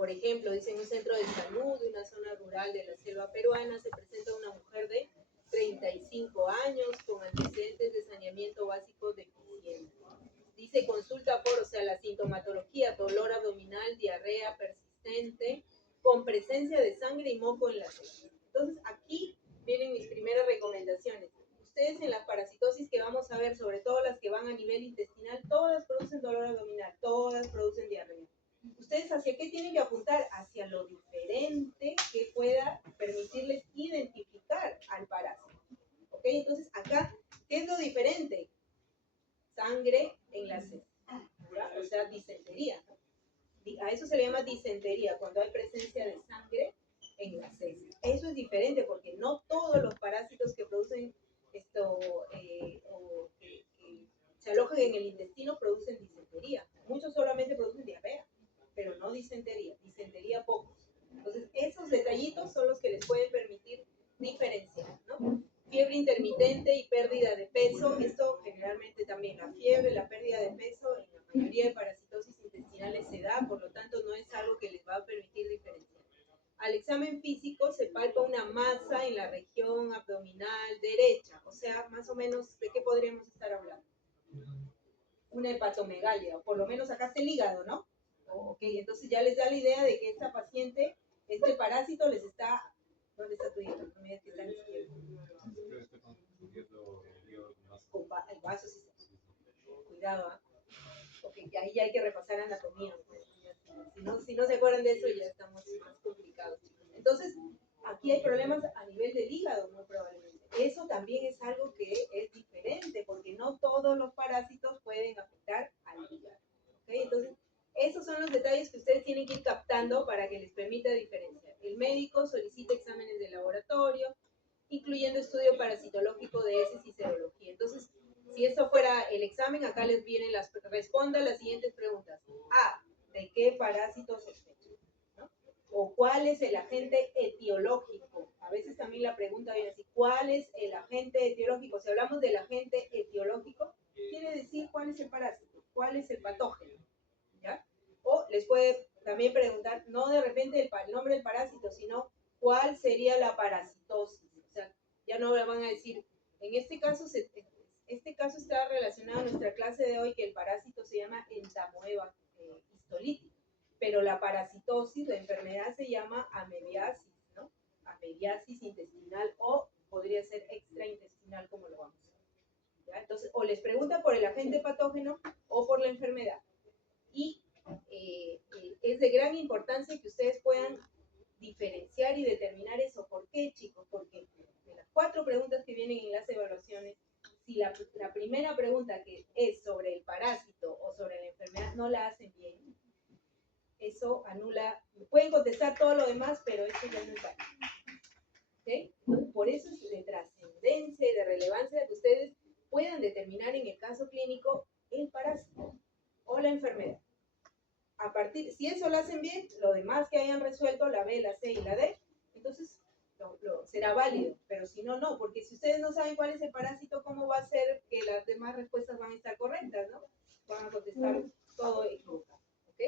Por ejemplo, dice, en un centro de salud de una zona rural de la selva peruana se presenta una mujer de 35 años con antecedentes de saneamiento básico deficiente. Dice, consulta por, o sea, la sintomatología, dolor abdominal, diarrea persistente, con presencia de sangre y moco en las heces. Entonces, aquí vienen mis primeras recomendaciones. Ustedes en la parasitosis que vamos a ver, sobre todo las que van a nivel intestinal, todas producen dolor abdominal, todas producen diarrea. ¿Ustedes hacia qué tienen que apuntar? Hacia lo diferente que pueda permitirles identificar al parásito. ¿Ok? Entonces, acá, ¿qué es lo diferente? Sangre en las heces, o sea, disentería. A eso se le llama disentería, cuando hay presencia de sangre en las heces. Eso es diferente porque no todos los parásitos que producen esto o que se alojan en el intestino producen disentería. Muchos solamente producen diarrea, pero no disentería pocos. Entonces, esos detallitos son los que les pueden permitir diferenciar, ¿no? Fiebre intermitente y pérdida de peso, esto generalmente también, la fiebre, la pérdida de peso, en la mayoría de parasitosis intestinales se da, por lo tanto no es algo que les va a permitir diferenciar. Al examen físico se palpa una masa en la región abdominal derecha, o sea, más o menos, ¿de qué podríamos estar hablando? Una hepatomegalia, o por lo menos acá está el hígado, ¿no? Ok, entonces ya les da la idea de que esta paciente, este parásito les está... ¿Dónde está tu hígado? No me digas que está en la izquierda. El vaso, sí. Cuidado, ¿eh? Ok, ahí ya hay que repasar anatomía. Pues. Si no se acuerdan de eso, ya estamos más complicados. Entonces, aquí hay problemas a nivel del hígado, muy probablemente. Eso también es algo que es diferente, porque no todos los parásitos pueden afectar al hígado. ¿Okay? Entonces, esos son los detalles que ustedes tienen que ir captando para que les permita diferenciar. El médico solicita exámenes de laboratorio, incluyendo estudio parasitológico de heces y serología. Entonces, si esto fuera el examen, acá les vienen respondan las siguientes preguntas. A, ¿de qué parásito sospecha? ¿No? O ¿cuál es el agente etiológico? A veces también la pregunta viene así, ¿cuál es el agente etiológico? Si hablamos del agente etiológico, quiere decir cuál es el parásito, cuál es el patógeno, ¿ya? O les puede también preguntar, no de repente el nombre del parásito, sino cuál sería la parasitosis. O sea, ya no le van a decir, en este caso está relacionado a nuestra clase de hoy, que el parásito se llama entamoeba histolítica, pero la parasitosis, la enfermedad se llama amebiasis, ¿no? Amebiasis intestinal o podría ser extraintestinal, como lo vamos a ver. ¿Ya? Entonces, o les pregunta por el agente patógeno o por la enfermedad. Y es de gran importancia que ustedes puedan diferenciar y determinar eso. ¿Por qué, chicos? Porque de las 4 preguntas que vienen en las evaluaciones, si la primera pregunta, que es sobre el parásito o sobre la enfermedad, no la hacen bien, eso anula, pueden contestar todo lo demás, pero eso ya no es válido. ¿Okay? Entonces, por eso es de trascendencia y de relevancia que ustedes puedan determinar en el caso clínico el parásito o la enfermedad. A partir, si eso lo hacen bien, lo demás que hayan resuelto, la B, la C y la D, entonces será válido, pero si no, no, porque si ustedes no saben cuál es el parásito, ¿cómo va a ser que las demás respuestas van a estar correctas, no? Van a contestar todo equivocado, ¿ok?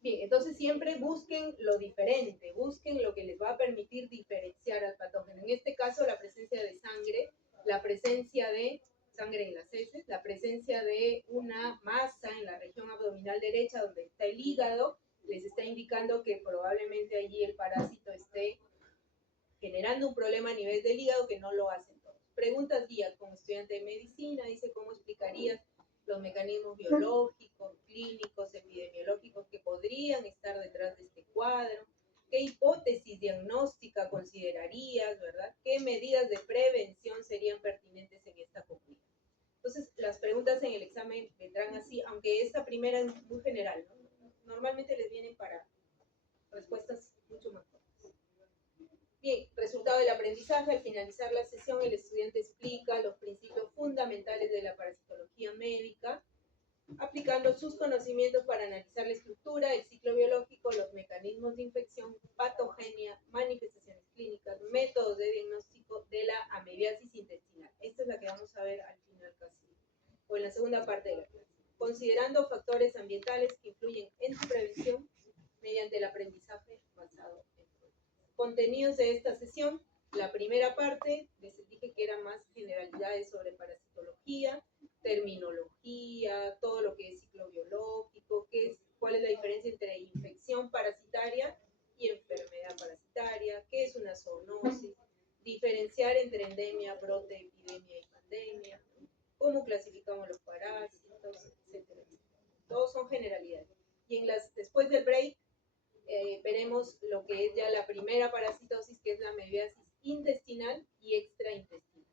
Bien, entonces siempre busquen lo diferente, busquen lo que les va a permitir diferenciar al patógeno. En este caso, la presencia de sangre, la presencia de sangre en las heces, la presencia de una masa en la región abdominal derecha donde está el hígado, les está indicando que probablemente allí el parásito esté generando un problema a nivel del hígado que no lo hacen todos. Preguntas guías como estudiante de medicina, dice cómo explicarías los mecanismos biológicos, clínicos, epidemiológicos que podrían estar detrás de este cuadro. ¿Qué hipótesis diagnóstica considerarías, verdad? ¿Qué medidas de prevención serían pertinentes en esta comunidad? Entonces, las preguntas en el examen vendrán así, aunque esta primera es muy general, ¿no? Normalmente les vienen para respuestas mucho más cortas. Bien, resultado del aprendizaje. Al finalizar la sesión, el estudiante explica los principios fundamentales de la parasitología médica, aplicando sus conocimientos para analizar la estructura, el ciclo biológico, los mecanismos de infección, patogenia, manifestaciones clínicas, métodos de diagnóstico de la amebiasis intestinal. Esta es la que vamos a ver al final casi, o en la segunda parte de la clase. Considerando factores ambientales que influyen en su prevención mediante la aprendizaje basado en pruebas. Contenidos de esta sesión. La primera parte, les dije que eran más generalidades sobre parasitología, terminología, todo lo que es ciclo biológico, cuál es la diferencia entre infección parasitaria y enfermedad parasitaria, qué es una zoonosis, diferenciar entre endemia, brote, epidemia y pandemia, cómo clasificamos los parásitos, etcétera. Todos son generalidades. Y después del break veremos lo que es ya la primera parasitosis, que es la amebiasis intestinal y extraintestinal.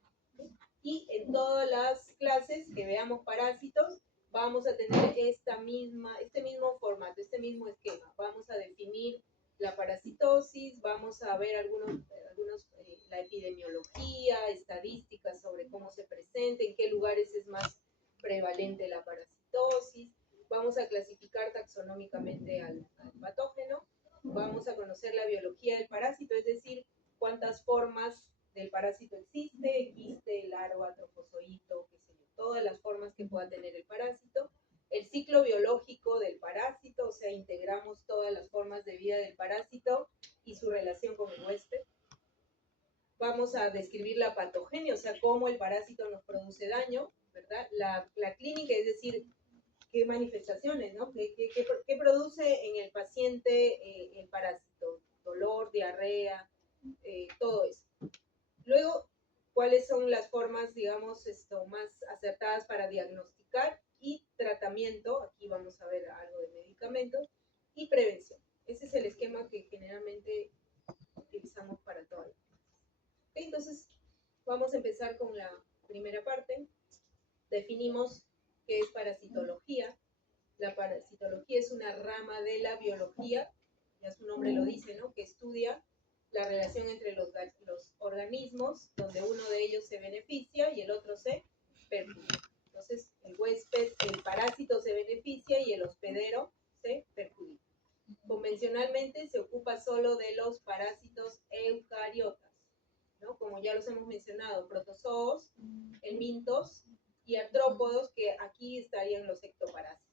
Y en todas las clases que veamos parásitos, vamos a tener este mismo formato, este mismo esquema. Vamos a definir la parasitosis, vamos a ver la epidemiología, estadísticas sobre cómo se presenta, en qué lugares es más prevalente la parasitosis. Vamos a clasificar taxonómicamente al patógeno. Vamos a conocer la biología del parásito, es decir, cuántas formas del parásito existe, quiste, larva, trofozoito, qué sé yo, todas las formas que pueda tener el parásito. El ciclo biológico del parásito, o sea, integramos todas las formas de vida del parásito y su relación con el huésped. Vamos a describir la patogenia, o sea, cómo el parásito nos produce daño, ¿verdad? La clínica, es decir, qué manifestaciones, ¿no? ¿Qué produce en el paciente el parásito? Dolor, diarrea, todo eso. Luego, ¿cuáles son las formas, digamos, más acertadas para diagnosticar y tratamiento? Aquí vamos a ver algo de medicamentos y prevención. Ese es el esquema que generalmente utilizamos para todas las clases. ¿Okay? Entonces, vamos a empezar con la primera parte. Definimos qué es parasitología. La parasitología es una rama de la biología, ya su nombre lo dice, ¿no? Que estudia la relación entre los organismos, donde uno de ellos se beneficia y el otro se perjudica. Entonces, el parásito se beneficia y el hospedero se perjudica. Convencionalmente se ocupa solo de los parásitos eucariotas, ¿no? Como ya los hemos mencionado, protozoos, helmintos y artrópodos, que aquí estarían los ectoparásitos.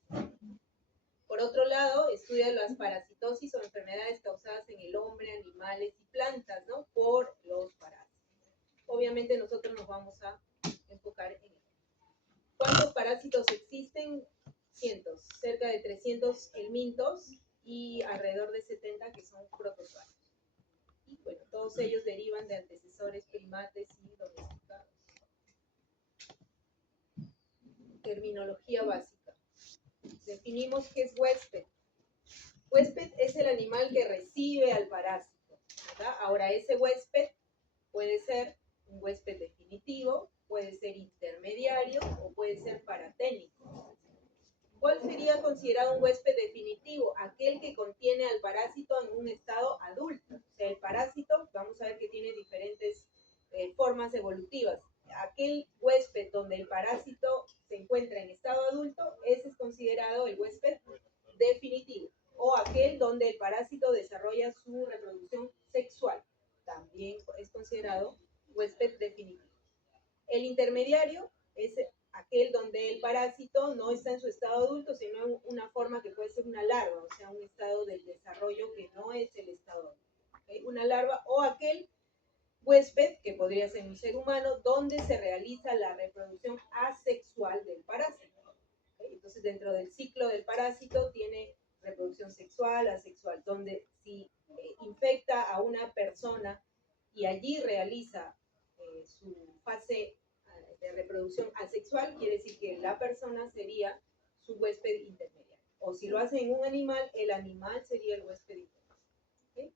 Por otro lado, estudia las parasitosis o enfermedades causadas en el hombre, animales y plantas, ¿no? Por los parásitos. Obviamente nosotros nos vamos a enfocar en ello. ¿Cuántos parásitos existen? Cientos, cerca de 300 helmintos y alrededor de 70 que son protozoarios. Y bueno, todos ellos derivan de antecesores primates y domesticados. Terminología básica. Definimos qué es huésped. Huésped es el animal que recibe al parásito, ¿verdad? Ahora, ese huésped puede ser un huésped definitivo, puede ser intermediario o puede ser paraténico. ¿Cuál sería considerado un huésped definitivo? Aquel que contiene al parásito en un estado adulto. O sea, el parásito, vamos a ver que tiene diferentes formas evolutivas. Aquel huésped donde el parásito se encuentra en estado adulto, ese es considerado el huésped definitivo. O aquel donde el parásito desarrolla su reproducción sexual, también es considerado huésped definitivo. El intermediario es aquel donde el parásito no está en su estado adulto, sino en una forma que puede ser una larva, o sea, un estado del desarrollo que no es el estado adulto. ¿Okay? Una larva o aquel huésped, que podría ser un ser humano, donde se realiza la reproducción asexual del parásito. ¿Okay? Entonces, dentro del ciclo del parásito tiene reproducción sexual, asexual, donde si infecta a una persona y allí realiza su fase de reproducción asexual, quiere decir que la persona sería su huésped intermediario. O si lo hace en un animal, el animal sería el huésped intermediario. ¿Okay?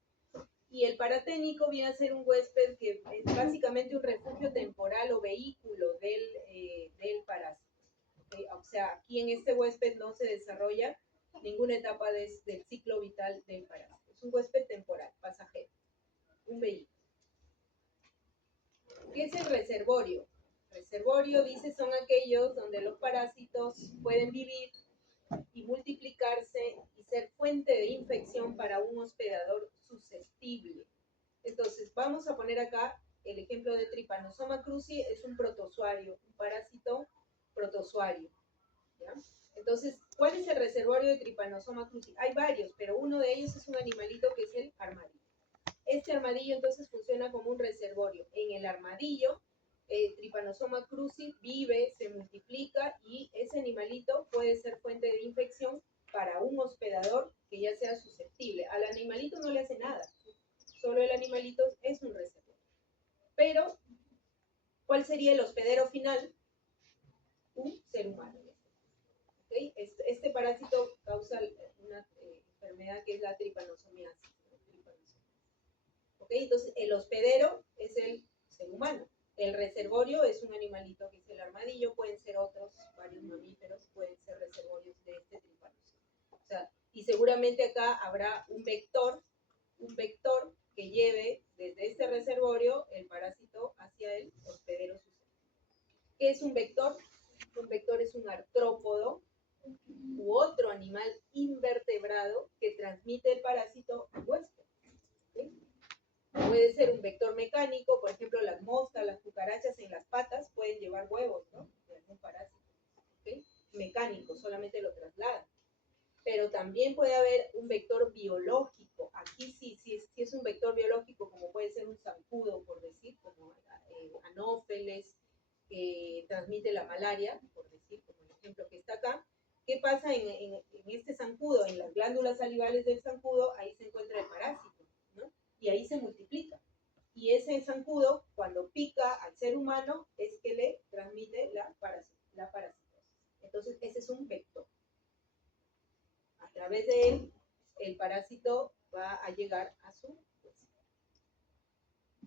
Y el paraténico viene a ser un huésped que es básicamente un refugio temporal o vehículo del parásito. ¿Okay? O sea, aquí en este huésped no se desarrolla ninguna etapa del ciclo vital del parásito. Es un huésped temporal, pasajero, un vehículo. ¿Qué es el reservorio? Reservorio, dice, son aquellos donde los parásitos pueden vivir y multiplicarse y ser fuente de infección para un hospedador susceptible. Entonces, vamos a poner acá el ejemplo de Trypanosoma cruzi, es un protozoario, un parásito protozoario. ¿ya? Entonces, ¿cuál es el reservorio de Trypanosoma cruzi? Hay varios, pero uno de ellos es un animalito que es el armadillo. Este armadillo entonces funciona como un reservorio. En el armadillo, Trypanosoma cruzi vive, se multiplica y ese animalito puede ser fuente de infección para un hospedador que ya sea susceptible. Al animalito no le hace nada, solo el animalito es un reservorio. Pero, ¿cuál sería el hospedero final? Un ser humano. ¿Okay? Este parásito causa una enfermedad que es la tripanosomiasis. ¿Okay? Entonces, el hospedero es el ser humano. El reservorio es un animalito que es el armadillo, pueden ser otros, varios mamíferos, pueden ser reservorios de este tripanosoma. O sea, y seguramente acá habrá un vector que lleve desde este reservorio el parásito hacia el hospedero susceptible. ¿Qué es un vector? Un vector es un artrópodo u otro animal invertebrado que transmite el parásito al huésped. ¿Sí? Puede ser un vector mecánico, por ejemplo, las moscas, las cucarachas en las patas pueden llevar huevos, ¿no? De algún parásito. ¿Okay? Mecánico, solamente lo trasladan. Pero también puede haber un vector biológico. Aquí sí es un vector biológico, como puede ser un zancudo, por decir, como anófeles, que transmite la malaria, por decir, como el ejemplo que está acá. ¿Qué pasa en este zancudo? En las glándulas salivales del zancudo, ahí se encuentra el parásito, ¿no? Y ahí se multiplica. Y ese zancudo, cuando pica al ser humano, es que le transmite la parasitosis. Entonces, ese es un vector. A través de él, el parásito va a llegar a su huésped.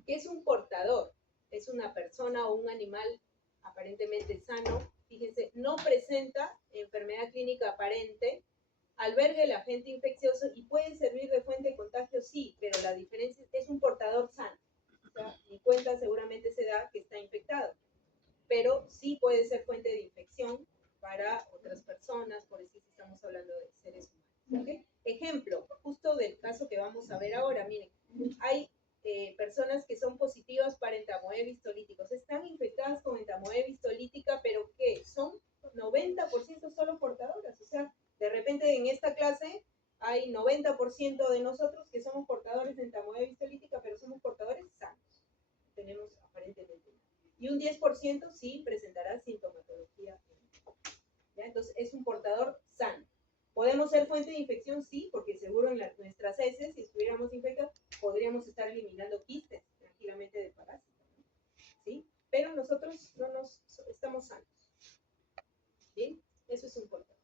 ¿Qué es un portador? Es una persona o un animal aparentemente sano. Fíjense, no presenta enfermedad clínica aparente, alberga el agente infeccioso y puede servir de fuente de contagio, sí, pero la diferencia es un portador sano. O sea, mi cuenta seguramente se da que está infectado, pero sí puede ser fuente de infección para otras personas, por eso estamos hablando de seres humanos. ¿Okay? Ejemplo, justo del caso que vamos a ver ahora, miren, hay personas que son positivas para entamoebis tolíticos, están infectadas con entamoebis tolítica, pero que son 90% solo portadoras, o sea, de repente en esta clase hay 90% de nosotros que somos portadores de entamoebis tolítica, pero somos portadores sanos, tenemos aparentemente. Y un 10% sí presentará sintomatología. ¿Ya? Entonces es un portador sano. ¿Podemos ser fuente de infección? Sí, porque seguro en nuestras heces, si estuviéramos infectados, podríamos estar eliminando quistes tranquilamente de parásitos, ¿no? ¿Sí? Pero nosotros estamos sanos. ¿Bien? Eso es un portador.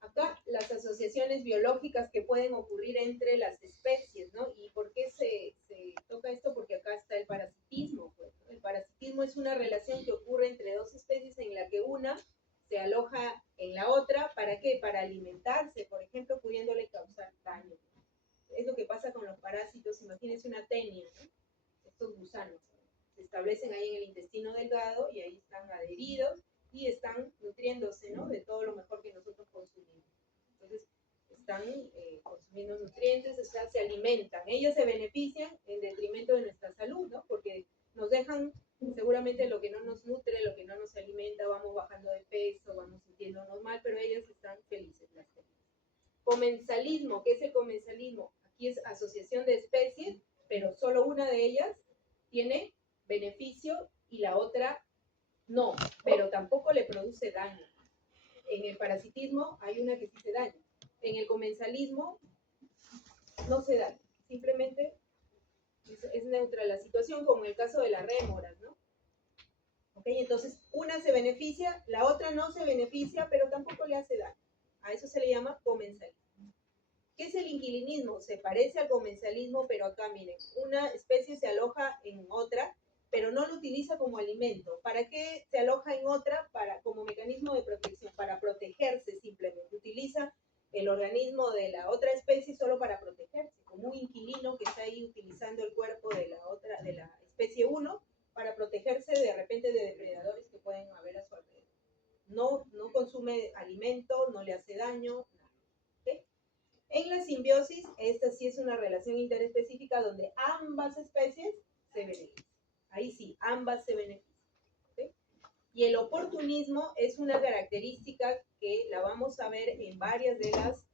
Acá las asociaciones biológicas que pueden ocurrir entre las especies, ¿no? ¿Y por qué se toca esto? Porque acá está el parasitismo, pues, ¿no? El parasitismo es una relación que ocurre entre dos especies en la que una se aloja en la otra, ¿para qué? Para alimentarse, por ejemplo, pudiéndole causar daño. Es lo que pasa con los parásitos, imagínense una tenia, ¿no? Estos gusanos, ¿no? Se establecen ahí en el intestino delgado y ahí están adheridos y están nutriéndose, ¿no? De todo lo mejor que nosotros consumimos. Entonces, están consumiendo nutrientes, o sea, se alimentan. Ellos se benefician en detrimento de nuestra salud, ¿no? Porque nos dejan seguramente lo que no nos nutre, lo que no nos alimenta, vamos bajando de peso, vamos sintiéndonos mal, pero ellos están felices, las felices. Comensalismo, ¿qué es el comensalismo? Aquí es asociación de especies, pero solo una de ellas tiene beneficio y la otra no, pero tampoco le produce daño. En el parasitismo hay una que sí se daña. En el comensalismo no se daña, simplemente es neutra la situación, como en el caso de las rémoras, ¿no? ¿Okay? Entonces, una se beneficia, la otra no se beneficia, pero tampoco le hace daño. A eso se le llama comensalismo. ¿Qué es el inquilinismo? Se parece al comensalismo, pero acá miren, una especie se aloja en otra, pero no lo utiliza como alimento. ¿Para qué se aloja en otra? Como mecanismo de protección, para protegerse simplemente. Utiliza el organismo de la otra especie solo para protegerse, como un inquilino que está ahí utilizando el cuerpo de la especie 1 para protegerse de repente de depredadores que pueden haber a su alrededor. No consume alimento, no le hace daño, nada. ¿Okay? En la simbiosis, esta sí es una relación interespecífica donde ambas especies se benefician. Ahí sí, ambas se benefician. ¿Okay? Y el oportunismo es una característica que la vamos a ver en varias de las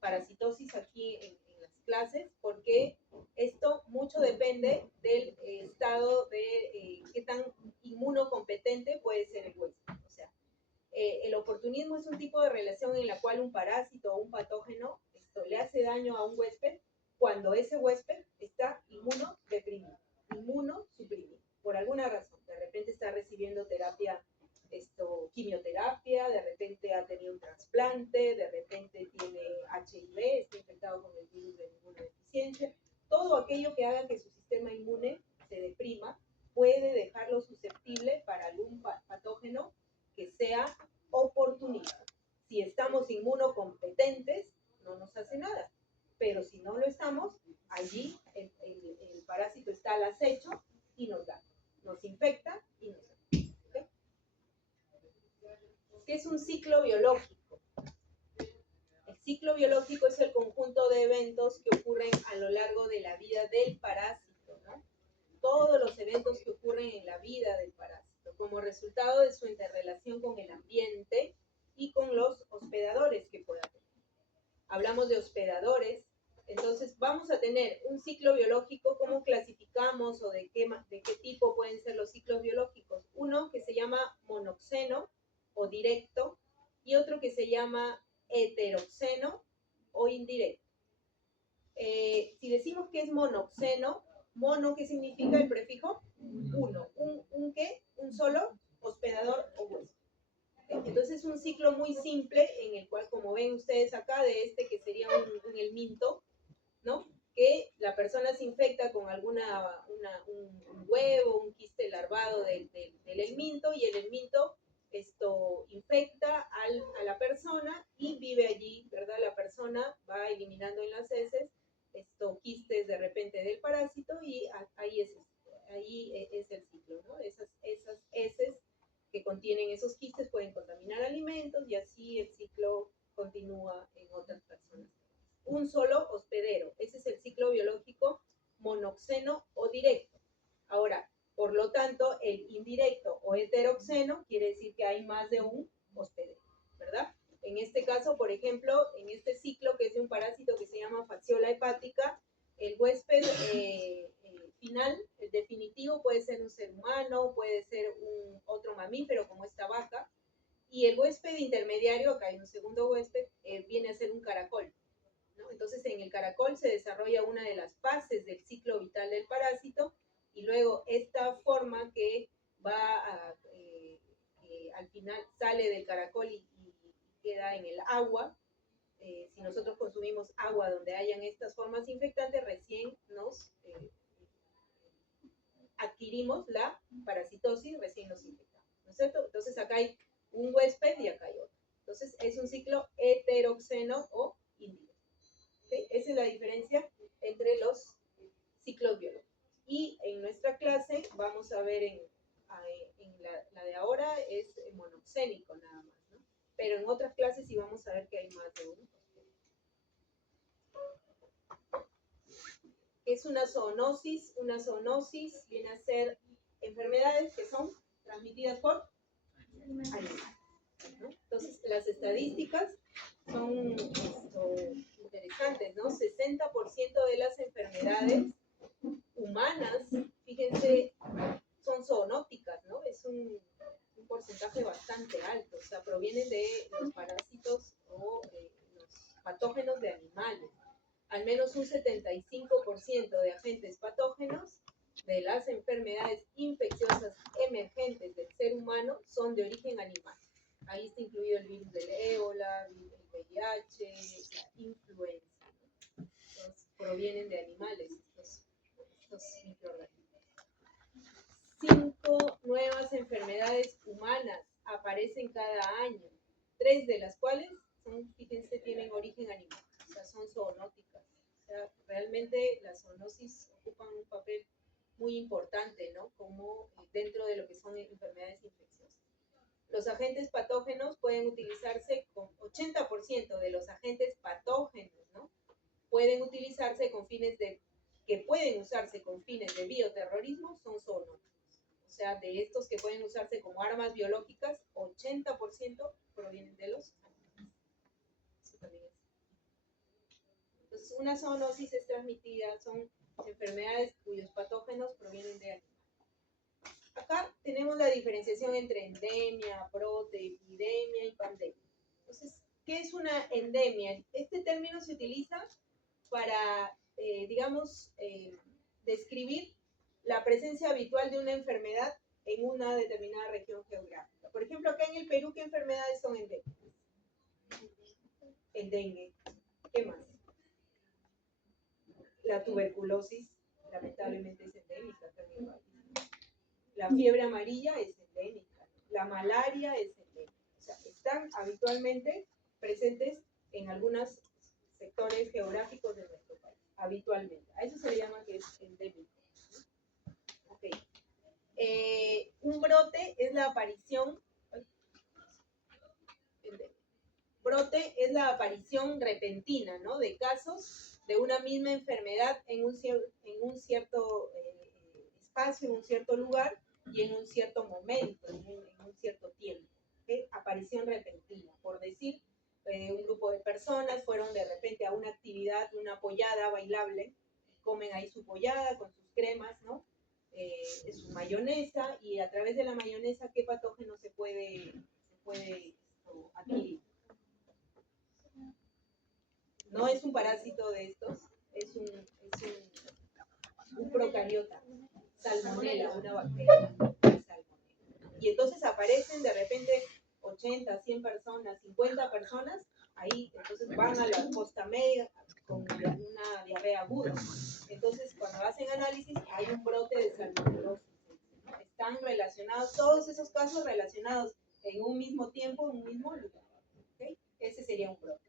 parasitosis aquí en las clases, porque esto mucho depende del estado de qué tan inmunocompetente puede ser el huésped. O sea, el oportunismo es un tipo de relación en la cual un parásito o un patógeno le hace daño a un huésped cuando ese huésped está inmunodeprimido, inmunosuprimido, por alguna razón. De repente está recibiendo terapia, quimioterapia, de repente ha tenido un trasplante, de repente tiene HIV, está infectado con el virus de inmunodeficiencia. Todo aquello que haga que su sistema inmune se deprima puede dejarlo susceptible para algún patógeno que sea oportunista. Si estamos inmunocompetentes, no nos hace nada. Pero si no lo estamos, allí el parásito está al acecho y nos da. Nos infecta y nos da. ¿Okay? ¿Qué es un ciclo biológico? El ciclo biológico es el conjunto de eventos que ocurren a lo largo de la vida del parásito, ¿no? Todos los eventos que ocurren en la vida del parásito, como resultado de su interrelación con el ambiente y con los hospedadores que pueda tener. Hablamos de hospedadores, entonces vamos a tener un ciclo biológico. ¿Cómo clasificamos o de qué tipo pueden ser los ciclos biológicos? Uno que se llama monoxeno o directo y otro que se llama heteroxeno o indirecto. Si decimos que es monoxeno, mono, ¿qué significa el prefijo? Uno. ¿Qué? Un solo hospedador o huésped. Entonces es un ciclo muy simple en el cual, como ven ustedes acá, de que sería un helminto, ¿no? Que la persona se infecta con un huevo, un quiste larvado del helminto, y el helminto infecta a la persona y vive allí, ¿verdad? La persona va eliminando en las heces quistes de repente del parásito y ahí es el ciclo, ¿no? Esas heces que contienen esos quistes pueden contaminar alimentos y así el ciclo continúa en otras personas. Un solo hospedero, ese es el ciclo biológico monoxeno o directo. Ahora, por lo tanto, el indirecto o heteroxeno quiere decir que hay más de un hospedero, ¿verdad? En este caso, por ejemplo, en este ciclo que es de un parásito que se llama Fasciola hepática, el huésped final, el definitivo, puede ser un ser humano, puede ser otro mamífero como esta vaca, y el huésped intermediario, acá hay un segundo huésped, viene a ser un caracol, ¿no? Entonces en el caracol se desarrolla una de las fases del ciclo vital del parásito, y luego esta forma que va al final sale del caracol y queda en el agua. Si nosotros consumimos agua donde hayan estas formas infectantes, recién nos adquirimos la parasitosis, recién nos infectamos, ¿no es cierto? Entonces acá hay un huésped y acá hay otro. Entonces es un ciclo heteroxeno o indirecto. ¿Okay? Esa es la diferencia entre los ciclos biológicos. Y en nuestra clase vamos a ver en la de ahora es monoxénico nada más, ¿no? Pero en otras clases sí vamos a ver que hay más de uno. Es una zoonosis. Una zoonosis viene a ser enfermedades que son transmitidas por animales, ¿no? Entonces, las estadísticas son interesantes, ¿no? 60% de las enfermedades humanas, fíjense, son zoonóticas, ¿no? Es un porcentaje bastante alto, o sea, provienen de los parásitos o los patógenos de animales. Al menos un 75% de agentes patógenos de las enfermedades infecciosas emergentes del ser humano son de origen animal. Ahí está incluido el virus del ébola, el VIH, la influenza, ¿no? Entonces, provienen de animales estos microorganismos. 5 nuevas enfermedades humanas aparecen cada año, 3 de las cuales fíjense, tienen origen animal, o sea, son zoonóticas. O sea, realmente las zoonosis ocupan un papel muy importante, ¿no? Como dentro de lo que son enfermedades infecciosas. Los agentes patógenos pueden utilizarse con 80% de los agentes patógenos, ¿no? Pueden utilizarse con fines que pueden usarse con fines de bioterrorismo, son zoonóticos. O sea, de estos que pueden usarse como armas biológicas, 80% provienen de los animales. Eso también es. Entonces, una zoonosis es transmitida, son enfermedades cuyos patógenos provienen de animales. Acá tenemos la diferenciación entre endemia, brote, epidemia y pandemia. Entonces, ¿qué es una endemia? Este término se utiliza para, describir la presencia habitual de una enfermedad en una determinada región geográfica. Por ejemplo, acá en el Perú, ¿qué enfermedades son endémicas? El dengue. ¿Qué más? La tuberculosis, lamentablemente, es endémica también. La fiebre amarilla es endémica. La malaria es endémica. O sea, están habitualmente presentes en algunos sectores geográficos de nuestro país. Habitualmente. A eso se le llama que es endémico. Okay. Un brote es la aparición. Brote es la aparición repentina, ¿no?, de casos de una misma enfermedad en un cierto espacio, en un cierto lugar y en un cierto momento, en un cierto tiempo. ¿Okay? Aparición repentina. Por decir, un grupo de personas fueron de repente a una actividad, una pollada bailable, comen ahí su pollada con sus cremas, ¿no? Su mayonesa, y a través de la mayonesa, ¿qué patógeno se puede adquirir? No es un parásito de estos, es un procariota, salmonela, una bacteria. Y entonces aparecen de repente 80, 100 personas, 50 personas, ahí entonces van a la posta médica con una diarrea aguda. Entonces, cuando hacen análisis, hay un brote de salmonelosis. Están relacionados, todos esos casos relacionados en un mismo tiempo, en un mismo lugar. ¿Okay? Ese sería un brote.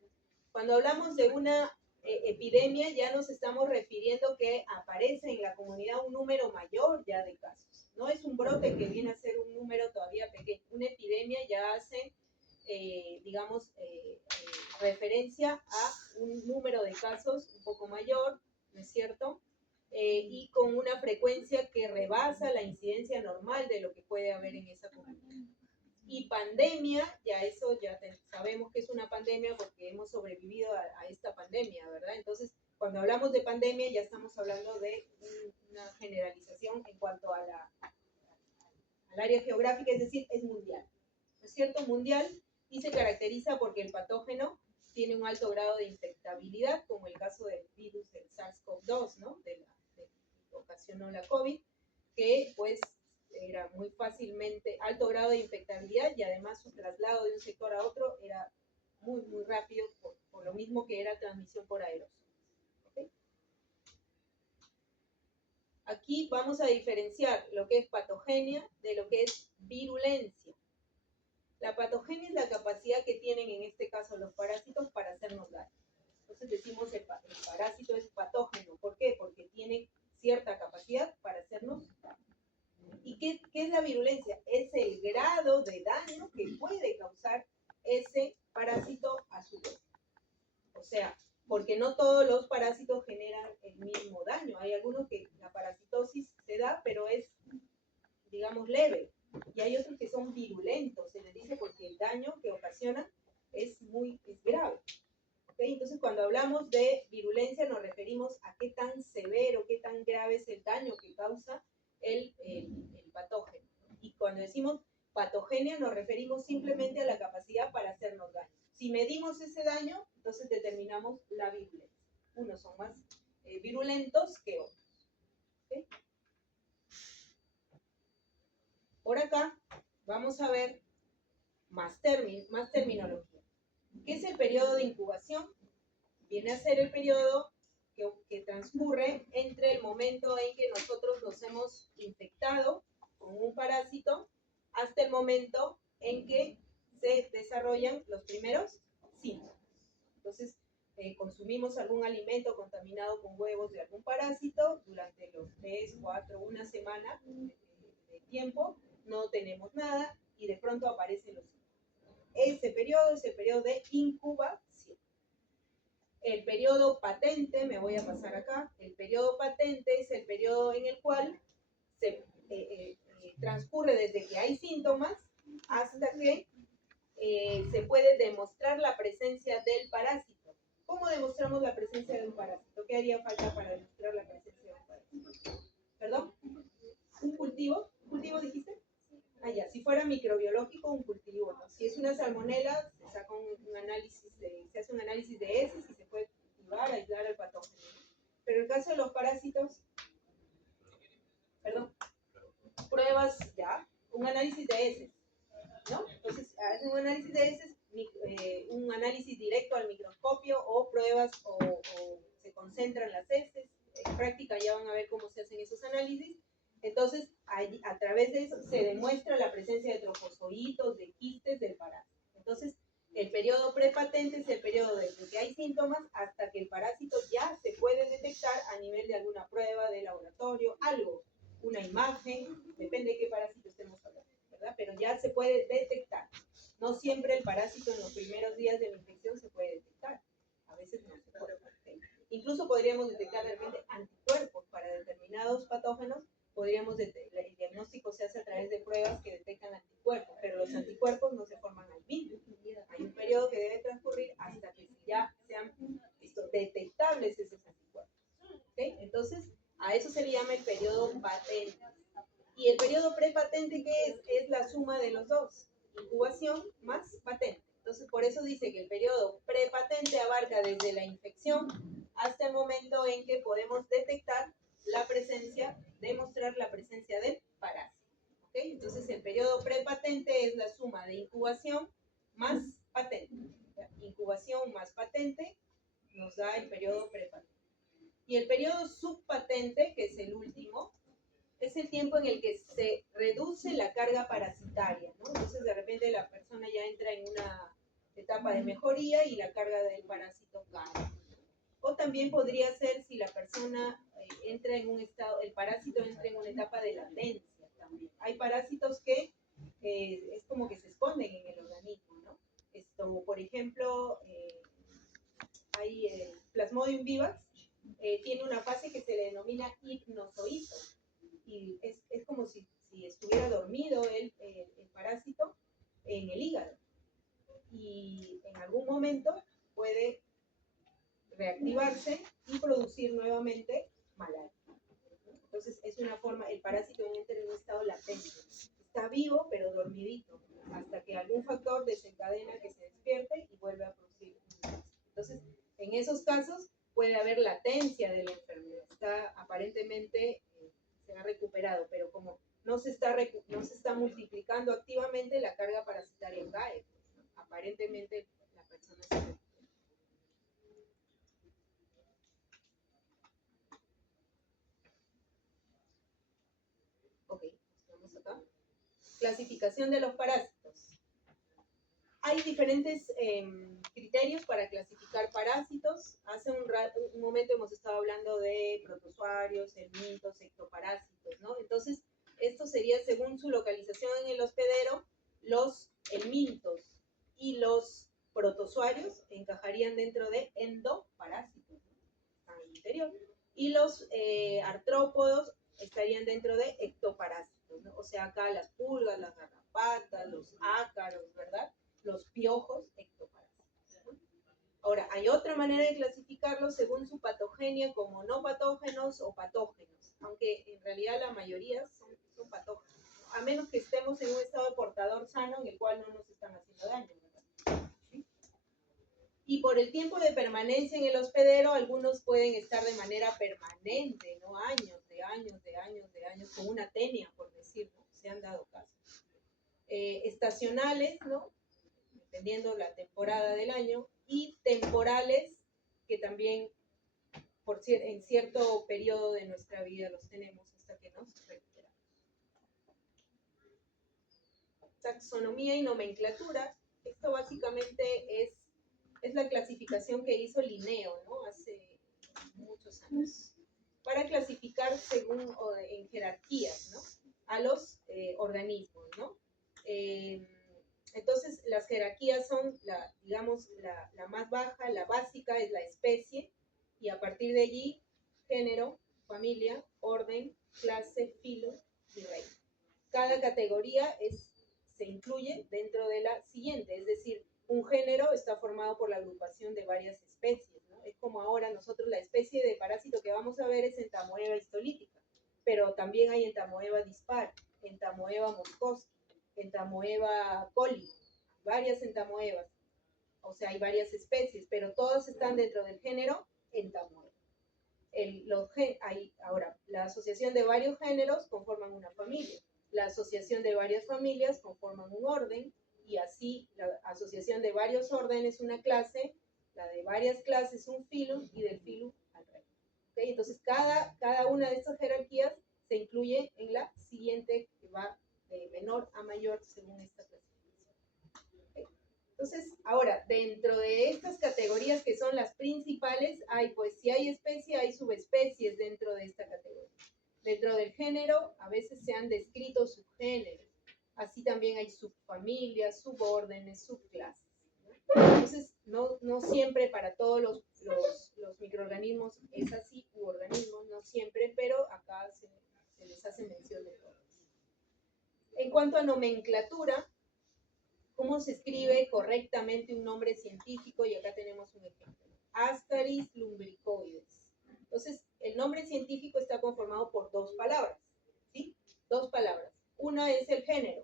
Cuando hablamos de una epidemia, ya nos estamos refiriendo que aparece en la comunidad un número mayor ya de casos. No es un brote que viene a ser un número todavía pequeño. Una epidemia ya hace, referencia a un número de casos un poco mayor, ¿no es cierto? Y con una frecuencia que rebasa la incidencia normal de lo que puede haber en esa comunidad. Y pandemia, ya sabemos que es una pandemia porque hemos sobrevivido a esta pandemia, ¿verdad? Entonces, cuando hablamos de pandemia, ya estamos hablando de una generalización en cuanto al área geográfica, es decir, es mundial, ¿no es cierto? Mundial, y se caracteriza porque el patógeno tiene un alto grado de infectabilidad, como el caso del virus del SARS-CoV-2, ¿no? Que ocasionó la COVID, que pues era muy fácilmente alto grado de infectabilidad, y además su traslado de un sector a otro era muy, muy rápido, por lo mismo que era transmisión por aerosol. ¿Okay? Aquí vamos a diferenciar lo que es patogenia de lo que es virulencia. La patogenia es la capacidad que tienen en este caso los parásitos para hacernos daño. Entonces decimos el parásito es patógeno. ¿Por qué? Porque tiene cierta capacidad para hacernos daño. ¿Y qué es la virulencia? Es el grado de daño que puede causar ese parásito a su vez. O sea, porque no todos los parásitos generan el mismo daño. Hay algunos que la parasitosis se da, pero es, digamos, leve. Y hay otros que son virulentos, se les dice, porque el daño que ocasionan es grave. ¿Okay? Entonces, cuando hablamos de virulencia, nos referimos a qué tan severo, qué tan grave es el daño que causa el patógeno. Y cuando decimos patogenia, nos referimos simplemente a la capacidad para hacernos daño. Si medimos ese daño, entonces determinamos la virulencia. Unos son más virulentos que otros. ¿Okay? Por acá vamos a ver más terminología. ¿Qué es el periodo de incubación? Viene a ser el periodo que transcurre entre el momento en que nosotros nos hemos infectado con un parásito hasta el momento en que se desarrollan los primeros síntomas. Entonces, consumimos algún alimento contaminado con huevos de algún parásito durante los 3, 4, una semana de tiempo, no tenemos nada y de pronto aparecen los síntomas. Ese periodo es el periodo de incubación. El periodo patente, me voy a pasar acá, el periodo patente es el periodo en el cual se desde que hay síntomas hasta que se puede demostrar la presencia del parásito. ¿Cómo demostramos la presencia de un parásito? ¿Qué haría falta para demostrar la presencia de un parásito? ¿Perdón? ¿Un cultivo? ¿Un cultivo dijiste? Ah, ya. Si fuera microbiológico, un cultivo, ¿no? Si es una salmonela, se saca un análisis se hace un análisis de heces y se puede cultivar, aislar al patógeno. Pero en el caso de los parásitos, perdón, pruebas ya, un análisis de heces, ¿no? Entonces, hacen un análisis de heces, un análisis directo al microscopio o pruebas o se concentran las heces. En práctica ya van a ver cómo se hacen esos análisis. Entonces, a través de eso se demuestra la presencia de trofozoitos, de quistes del parásito. Entonces, el periodo prepatente es el periodo desde que hay síntomas hasta que el parásito ya se puede detectar a nivel de alguna prueba de laboratorio, algo, una imagen, depende de qué parásito estemos hablando, ¿verdad? Pero ya se puede detectar. No siempre el parásito en los primeros días de la infección se puede detectar. A veces no se puede. Incluso podríamos detectar de repente anticuerpos para determinados patógenos. El diagnóstico se hace a través de pruebas que detectan anticuerpos, pero los anticuerpos no se forman al mismo. Hay un periodo que debe transcurrir hasta que ya sean detectables esos anticuerpos. ¿Okay? Entonces, a eso se le llama el periodo patente. Y el periodo prepatente, ¿qué es? Es la suma de los dos, incubación más patente. Entonces, por eso dice que el periodo prepatente abarca desde la infección hasta el momento en que podemos detectar la presencia, demostrar la presencia del parásito. ¿Okay? Entonces, el periodo prepatente es la suma de incubación más patente. Incubación más patente nos da el periodo prepatente. Y el periodo subpatente, que es el último, es el tiempo en el que se reduce la carga parasitaria, ¿no? Entonces, de repente la persona ya entra en una etapa de mejoría y la carga del parásito cae. O también podría ser si la persona entra en un estado, el parásito entra en una etapa de latencia también. Hay parásitos que es como que se esconden en el organismo, ¿no? Por ejemplo, hay el Plasmodium vivax, tiene una fase que se le denomina hipnozoito. Y es como si estuviera dormido el parásito en el hígado. Y en algún momento puede reactivarse y producir nuevamente malaria. Entonces es una forma, el parásito entra en un estado latente. Está vivo pero dormidito, hasta que algún factor desencadena que se despierte y vuelve a producir. Entonces, en esos casos puede haber latencia de la enfermedad. Está aparentemente se ha recuperado, pero como no se está multiplicando activamente, la carga parasitaria cae. ¿No? Aparentemente la persona se recupera. Ok, vamos acá. Clasificación de los parásitos. Hay diferentes criterios para clasificar parásitos. Hace un momento hemos estado hablando de protozoarios, helmintos, ectoparásitos, ¿no? Entonces, esto sería según su localización en el hospedero, los helmintos y los protozoarios encajarían dentro de endoparásitos, ¿no? Al interior. Y los artrópodos estarían dentro de ectoparásitos, ¿no? O sea, acá las pulgas, las garrapatas, los ácaros, ¿verdad? Los piojos ectoparásitos. Ahora, hay otra manera de clasificarlos según su patogenia como no patógenos o patógenos, aunque en realidad la mayoría son patógenos, ¿no? A menos que estemos en un estado de portador sano en el cual no nos están haciendo daño, ¿verdad? ¿Sí? Y por el tiempo de permanencia en el hospedero, algunos pueden estar de manera permanente, ¿no? Años, con una tenia, por decirlo, se han dado casos. Estacionales, ¿no? Dependiendo la temporada del año, y temporales, que también en cierto periodo de nuestra vida los tenemos hasta que nos recuperamos. Taxonomía y nomenclatura. Esto básicamente es la clasificación que hizo Linneo, ¿no? Hace muchos años, para clasificar según en jerarquías, ¿no? A los organismos, ¿no? Entonces, las jerarquías son, digamos, la más baja, la básica es la especie, y a partir de allí, género, familia, orden, clase, filo y reino. cada categoría se incluye dentro de la siguiente, es decir, un género está formado por la agrupación de varias especies, ¿no? Es como ahora nosotros la especie de parásito que vamos a ver es Entamoeba histolítica, pero también hay Entamoeba dispar, Entamoeba moscoski, Entamoeba coli, varias entamoebas, o sea, hay varias especies, pero todas están dentro del género Entamoeba. Ahora, la asociación de varios géneros conforman una familia, la asociación de varias familias conforman un orden, y así la asociación de varios órdenes una clase, la de varias clases un filum, y del filum al reino. ¿Okay? Entonces, cada una de estas jerarquías se incluye en la siguiente, que va de menor a mayor según esta clasificación. ¿Okay? Entonces, ahora, dentro de estas categorías que son las principales, pues si hay especie, hay subespecies dentro de esta categoría. Dentro del género, a veces se han descrito subgéneros. Así también hay subfamilias, subórdenes, subclases. Entonces, no siempre para todos los microorganismos es así, u organismos, no siempre, pero acá se les hace mención de todo. En cuanto a nomenclatura, ¿cómo se escribe correctamente un nombre científico? Y acá tenemos un ejemplo. Ascaris lumbricoides. Entonces, el nombre científico está conformado por dos palabras, ¿sí? Dos palabras. Una es el género.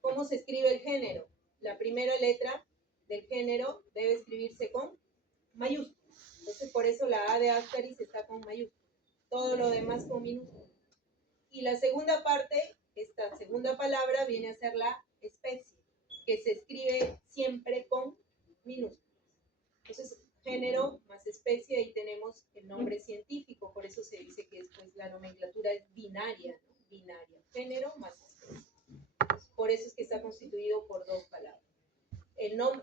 ¿Cómo se escribe el género? La primera letra del género debe escribirse con mayúsculas. Entonces, por eso la A de Ascaris está con mayúsculas. Todo lo demás con minúsculas. Y la segunda parte, esta segunda palabra, viene a ser la especie, que se escribe siempre con minúsculas. Entonces, género más especie, ahí tenemos el nombre científico, por eso se dice que después la nomenclatura es binaria, ¿no? Binaria, género más especie. Por eso es que está constituido por dos palabras.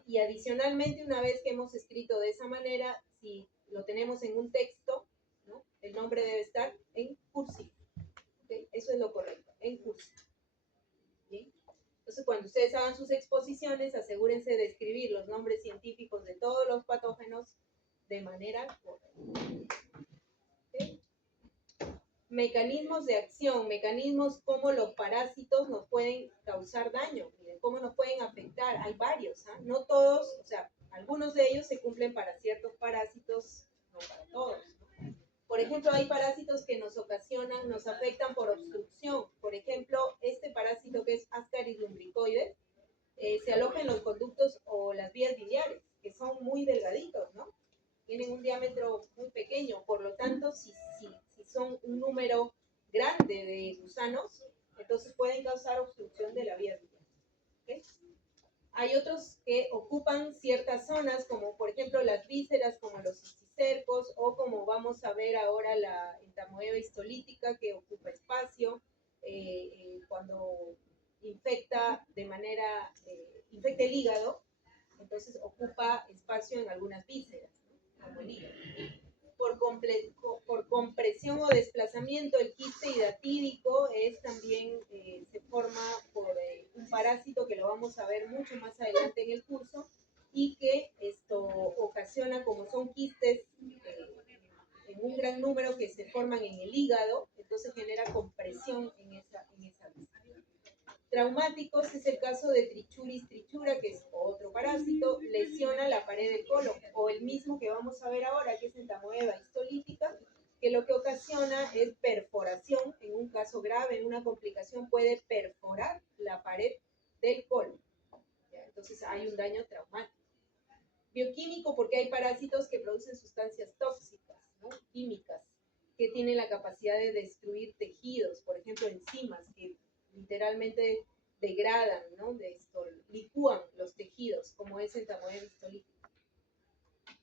Y adicionalmente, una vez que hemos escrito de esa manera, si lo tenemos en un texto, ¿no? El nombre debe estar en cursiva. ¿Okay? Eso es lo correcto, en cursiva. ¿Sí? Entonces, cuando ustedes hagan sus exposiciones, asegúrense de escribir los nombres científicos de todos los patógenos de manera correcta. ¿Okay? Mecanismos de acción, mecanismos como los parásitos nos pueden causar daño, miren, cómo nos pueden afectar, hay varios, ¿eh? No todos, o sea, algunos de ellos se cumplen para ciertos parásitos, no para todos, ¿no? Por ejemplo, hay parásitos que nos afectan por obstrucción. Por ejemplo, este parásito que es Ascaris lumbricoides, se aloja en los conductos o las vías biliares, que son muy delgaditos, ¿no? Tienen un diámetro muy pequeño, por lo tanto, si son un número grande de gusanos, entonces pueden causar obstrucción de la vía biliar. ¿Okay? Hay otros que ocupan ciertas zonas, como por ejemplo las vísceras, como los cisticercos, o como vamos a ver ahora la entamoeba histolítica, que ocupa espacio cuando infecta infecta el hígado, entonces ocupa espacio en algunas vísceras, ¿no? Como el hígado. Por compresión o desplazamiento, el quiste hidatídico también se forma por un parásito que lo vamos a ver mucho más adelante en el curso, y que esto ocasiona, como son quistes en un gran número que se forman en el hígado, entonces genera compresión en esa vista. Traumáticos es el caso de Trichuris trichura, que es otro parásito, lesiona la pared del colon, o el mismo que vamos a ver ahora, que es entamoeba histolítica, que lo que ocasiona es perforación. En un caso grave, en una complicación, puede perforar la pared del colon. Entonces hay un daño traumático. Bioquímico, porque hay parásitos que producen sustancias tóxicas, ¿no? Químicas, que tienen la capacidad de destruir tejidos, por ejemplo, enzimas que literalmente degradan, ¿no? Licúan los tejidos, como es entamoeba histolítica.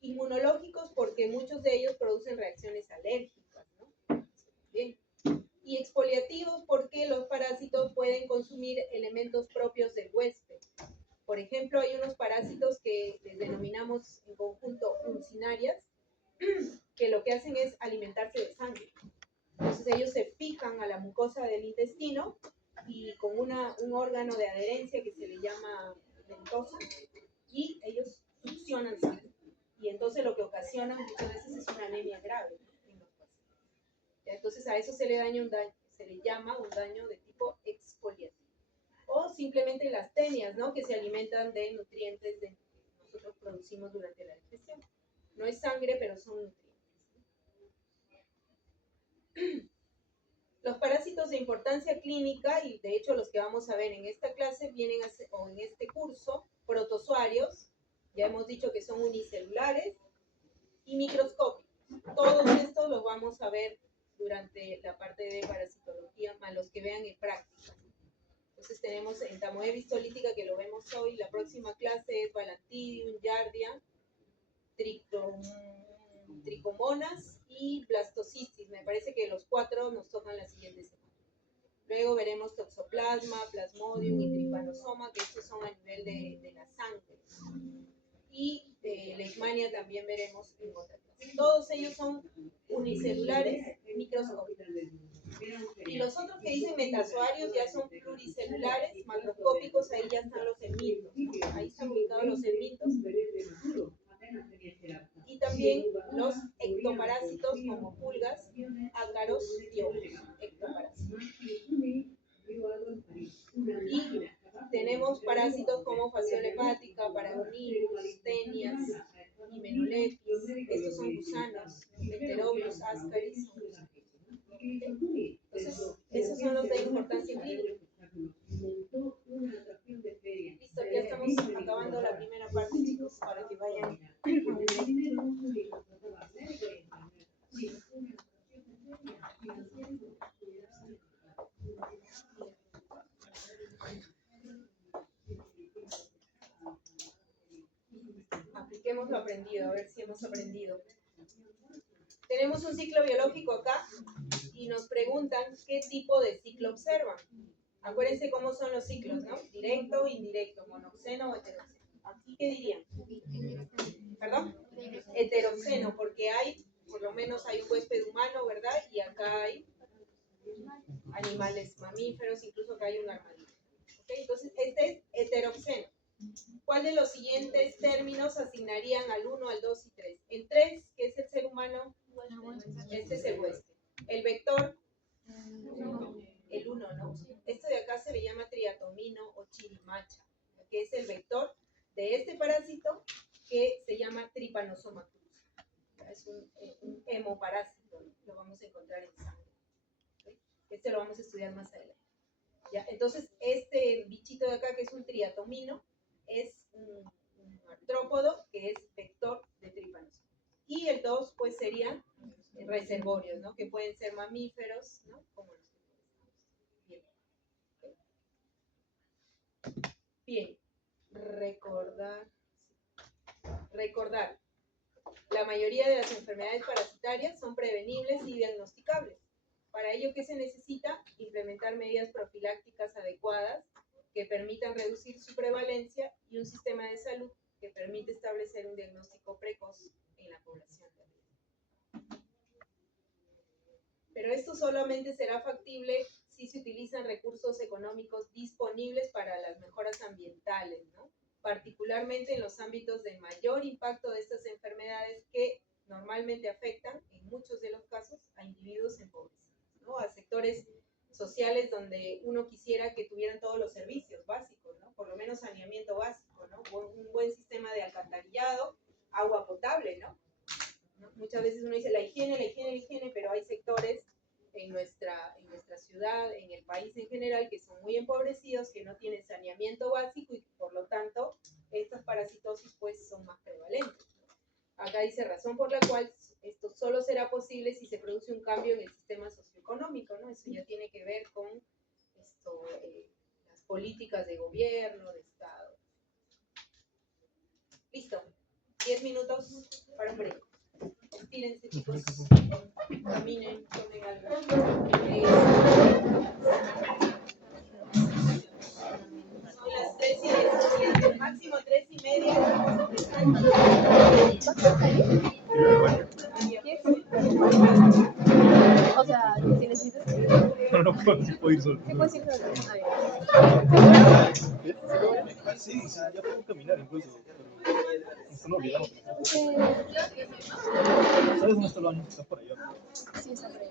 Inmunológicos, porque muchos de ellos producen reacciones alérgicas, ¿no? Bien. Y exfoliativos, porque los parásitos pueden consumir elementos propios del huésped. Por ejemplo, hay unos parásitos que les denominamos en conjunto uncinarias, que lo que hacen es alimentarse de sangre. Entonces ellos se fijan a la mucosa del intestino y con un órgano de adherencia que se le llama ventosa, y ellos succionan sangre. Y entonces lo que ocasiona muchas veces es una anemia grave, ¿no? En los pacientes. Entonces a eso se le llama un daño de tipo tipo exfoliativo. O simplemente las tenias, ¿no? Que se alimentan de nutrientes que nosotros producimos durante la digestión. No es sangre, pero son nutrientes. Los parásitos de importancia clínica, y de hecho los que vamos a ver en esta clase, vienen a ser, o en este curso, protozoarios, ya hemos dicho que son unicelulares, y microscópicos. Todos estos los vamos a ver durante la parte de parasitología, más los que vean en práctica. Entonces tenemos entamoeba histolítica, que lo vemos hoy. La próxima clase es Balantidium, Giardia, Trichomonas y Blastocystis. Me parece que los 4 nos tocan la siguiente semana. Luego veremos Toxoplasma, Plasmodium y Trypanosoma, que estos son a nivel de la sangre. Y Leishmania también veremos en otra clase. Todos ellos son unicelulares microscópicos. Y los otros que dicen metazoarios ya son pluricelulares, macroscópicos, ahí ya están los helmintos. Ahí están ubicados los helmintos. Y también los ectoparásitos como pulgas, ácaros y hongos. Ectoparásitos. Y tenemos parásitos como fasciola hepática, Paragonilus, tenias, Hymenolepis. Estos son gusanos, Heteroblus ascaris son gusanos. Entonces, esos son los de importancia clínica. Listo, ya estamos acabando la primera parte, chicos, para que vayan. Apliquemos lo aprendido, a ver si hemos aprendido. Tenemos un ciclo biológico acá y nos preguntan qué tipo de ciclo observan. Acuérdense cómo son los ciclos, ¿no? Directo, indirecto, monoxeno o heteroxeno. ¿Aquí qué dirían? ¿Perdón? Heteroxeno, porque hay, por lo menos hay un huésped humano, ¿verdad? Y acá hay animales mamíferos, incluso acá hay un armadillo. ¿Okay? Entonces, este es heteroxeno. ¿Cuál de los siguientes términos asignarían al 1, al 2 y 3? El 3, que es el ser humano, este es el huésped. El vector, el 1, ¿no? Este de acá se le llama triatomino o chirimacha, que es el vector de este parásito que se llama Trypanosoma cruzi. Es un hemoparásito, ¿no? Lo vamos a encontrar en sangre. ¿Okay? Este lo vamos a estudiar más adelante. ¿Ya? Entonces, este bichito de acá, que es un triatomino, es un artrópodo que es vector de Trypanosoma. Y el 2, pues, serían reservorios, ¿no? Que pueden ser mamíferos, ¿no? Como los que bien. Bien. Recordar. La mayoría de las enfermedades parasitarias son prevenibles y diagnosticables. Para ello, ¿qué se necesita? Implementar medidas profilácticas adecuadas que permitan reducir su prevalencia y un sistema de salud que permite establecer un diagnóstico precoz en la población. Pero esto solamente será factible si se utilizan recursos económicos disponibles para las mejoras ambientales, ¿no? Particularmente en los ámbitos de mayor impacto de estas enfermedades que normalmente afectan, en muchos de los casos, a individuos empobrecidos, ¿no? A sectores sociales donde uno quisiera que tuvieran todos los servicios básicos, ¿no? Por lo menos saneamiento básico, ¿no? Un buen sistema de alcantarillado, agua potable, ¿no? Muchas veces uno dice la higiene, pero hay sectores en nuestra ciudad, en el país en general, que son muy empobrecidos, que no tienen saneamiento básico y por lo tanto estas parasitosis pues son más prevalentes. Acá dice razón por la cual esto solo será posible si se produce un cambio en el sistema socioeconómico, ¿no? Eso ya tiene que ver con las políticas de gobierno, de Estado. Listo. 10 minutos para un break. Estírense, chicos. Caminen, tomen algo. Son las 3:10, máximo 3:30. O sea, si necesitas. No puedo ir solo. ¿Qué puedes ir solo? Sí, o sea, ya puedo caminar incluso. Pero no olvidamos. ¿Sabes dónde está el baño? Está por allá. Sí, está por ahí.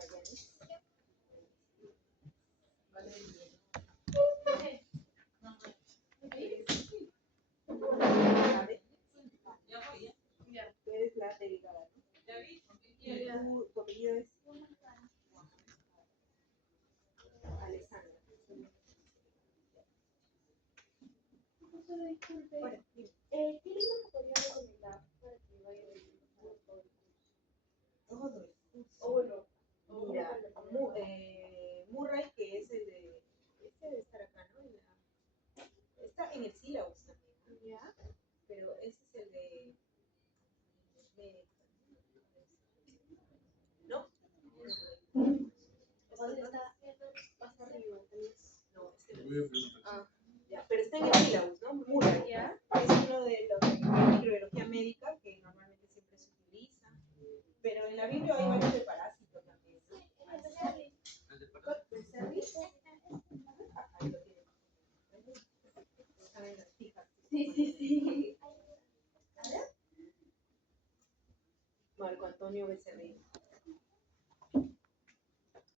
Magallanes. ¿Sabes? Tú eres la delegada, ¿no? Y tu apellido es Alessandra. Bueno, dime. ¿Qué libro me podría recomendar para que vaya a leer todo el curso? Todo el curso. O bueno, Mira, Murray, que es el de. Este debe estar acá, ¿no? Está en el sílabus también, ¿no? ¿ya? Pero ese es el de. ¿No? ¿Dónde está? Más arriba, tal vez. No, este no es. Ya, pero está en el sílabus, ¿no? Murray. ¿Ya? Es uno de los de microbiología médica que normalmente siempre se utiliza. Pero en la Biblia hay varios de parásito también, ¿no? Ahí lo tiene. Están en las fijas. Sí. Marco Antonio Becerril.